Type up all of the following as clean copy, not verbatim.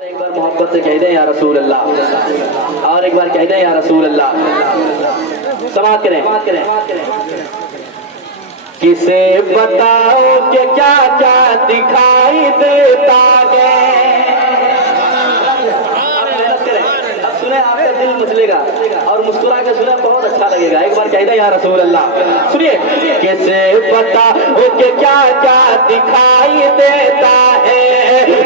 ایک بار محبت سے کہہ دیں یا رسول اللہ، اور ایک بار کہہ دیں یا رسول اللہ. سماعت کریں. کسے بتاؤ کہ کیا کیا دکھائی دیتا ہے. اب سنیں، آپ کا دل مچلے گا اور مسکرا کے سنیں، بہت اچھا لگے گا. ایک بار کہہ دیں یا رسول اللہ. سنیے. کسے بتاؤ کہ کیا کیا دکھائی دیتا ہے،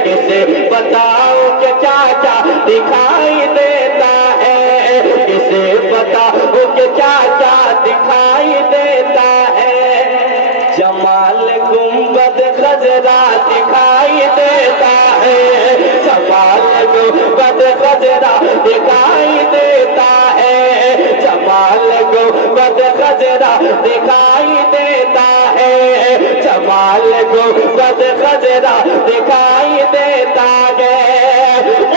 کسے بتاؤ کہ کیا کیا دکھائی دیتا ہے، کسے بتاؤ کہ کیا کیا دکھائی دیتا ہے. جمال گنبد خضرا دکھائی دیتا ہے، جمال گنبد خضرا دکھائی دیتا ہے، جمال گنبد خضرا دکھائی دیتا ہے، جمال گنبد خضرا دکھائی دیتا ہے.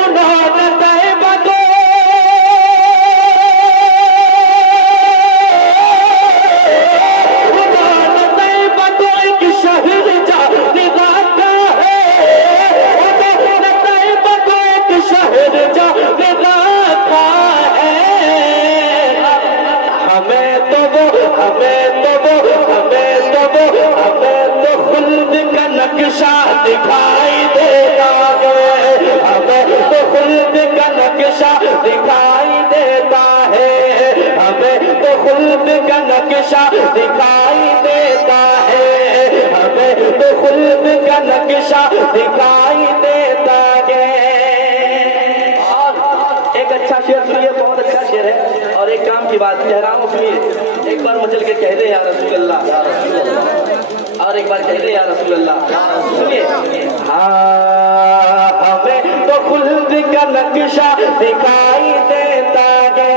انہوں نے طیبہ کو دکھائی دیتا ہے، ہمیں تو خلد کا نقشہ دکھائی دیتا ہے، ہمیں تو خلد کا نقشہ دکھائی دیتا ہے، ہمیں تو خلد کا نقشہ دکھائی دیتا ہے. اور ایک اچھا شعر سنیے، بہت اچھا شعر ہے. اور ایک کام کی بات کہہ رہا ہوں، سنیے. ایک بار مچل کے کہہ دیں یا رسول اللہ، اور ایک بار کہہ دیں یا رسول اللہ. سنیے. ہمیں تو خلد کا نقشہ دکھائی دیتا ہے،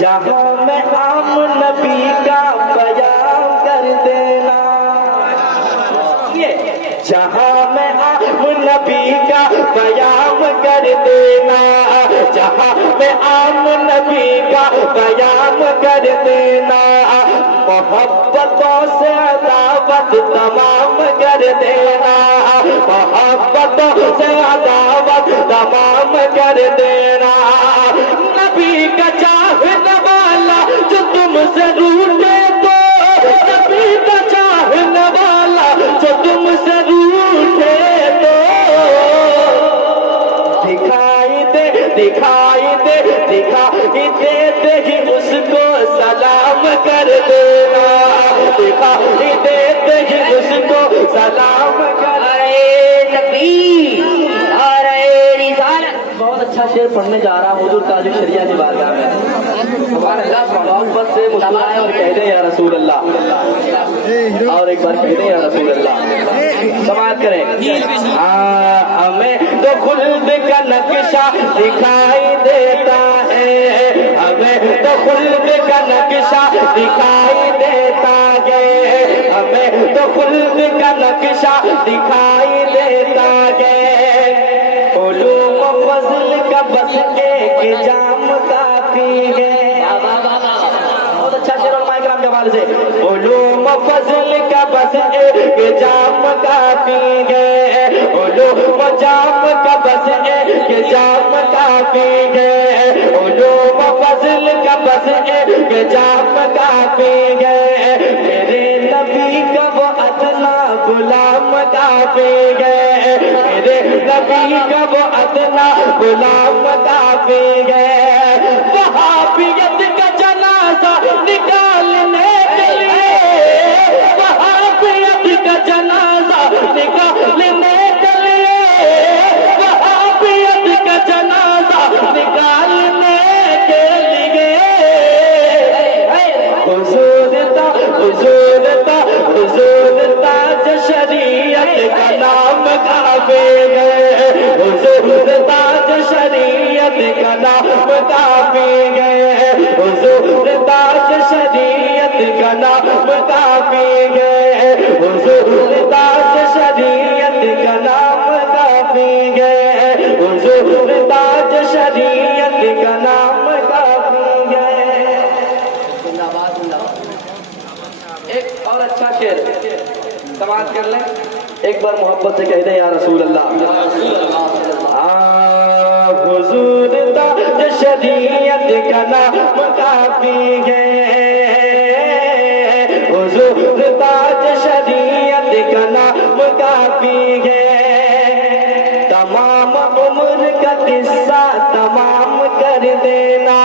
جہاں میں عام نبی کا بیان کر دینا، جہاں میں عام نبی کا بیان کر دینا، جہاں میں عام نبی کا بیان کر دینا. محبتوں سے عداوت تمام کر دینا، محبتوں سے عداوت تمام کر دینا. نبی کا چاہنے والا جو تم سے روٹے تو، نبی کا چاہنے والا جو تم سے روٹے تو، دکھائی دے دکھائی دے دکھائی دیتے ہی اس کو سلام کر دینا، دکھائی دیتے ہی اس کو سلام کر. نبی نعرہ رسالت. بہت اچھا شعر پڑھنے جا رہا ہوں حضور تاج الشریعہ کی بارگاہ میں. ہمارے اللہ محبت سے مسکرائیں اور کہہ دیں یا رسول اللہ، اور ایک بار کہہ دیں یا رسول اللہ. سماعت کریں. ہمیں تو خلد کا نقشہ دکھائی دیتا ہے، ہمیں تو خلد کا نقشہ دکھائی دیتا ہے، ہمیں تو خلد کا نقشہ دکھائی دیتا ہے. علوم و فضل کا بس ایک جام کافی ہے. بہت اچھا شعر علماء کرام کے حوالے سے. علوم و فضل کا بس ایک جام کافی ہے، علوم و جام کا بس ایک جام کافی ہے، علوم و فضل کا بس ایک جام کافی ہے. میرے نبی کا وہ ادنا غلام کافی ہے، میرے نبی کا وہ ادنا غلام کافی ہے. وہابیت کا جنازہ نکالنے کے لیے، وہابیت کا جنازہ نکالنے کے لیے، وہابیت کا جنازہ نکالنے کے لیے حضور تاج شریعت کا نام کافی ہے، حضور تاج شریعت کا نام کافی ہے، حضور تاج شریعت کا نام کافی ہے، حضور تاج شریعت کا نام کافی ہے، حضور تاج شریعت کا نام کافی ہے. ایک اور اچھا شعر سماعت کر لیں. ایک بار محبت سے کہہ دیں یا رسول اللہ. حضور تاج شریعت کا نام کافی ہے. حضور تاج شریعت کا نام کافی ہے. تمام عمر کا قصہ تمام کر دینا.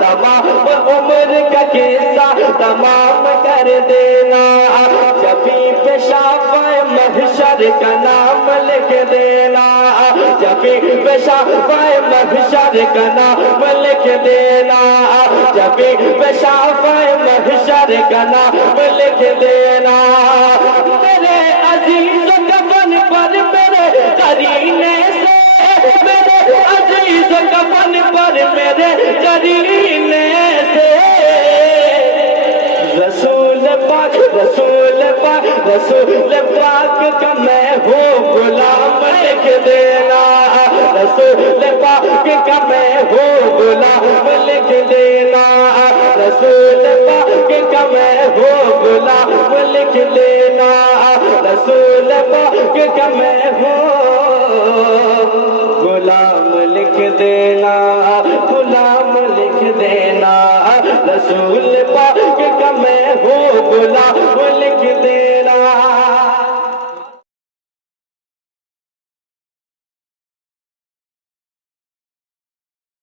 تمام عمر کا قصہ تمام کر دینا. جبھی پیشاب محشر کا نام لکھ دینا. جبھی پیشاب محشر کا نام لکھ دینا. جبھی پیشاب محشر کا نام لکھ دینا. میرے عزیز کفن پر میرے قرینے سے. میرے عزیز کفن پر میرے قرینے سے. رسول پاک رسول پاک رسول پاک کا میں ہوں غلام لکھ دینا. رسول پاک کا میں ہوں غلام لکھ دینا. رسول پاک کا میں ہوں غلام لکھ دینا. رسول پاک کا میں ہوں غلام لکھ دینا. غلام لکھ دینا. رسول پاک کا میں ہوں غلام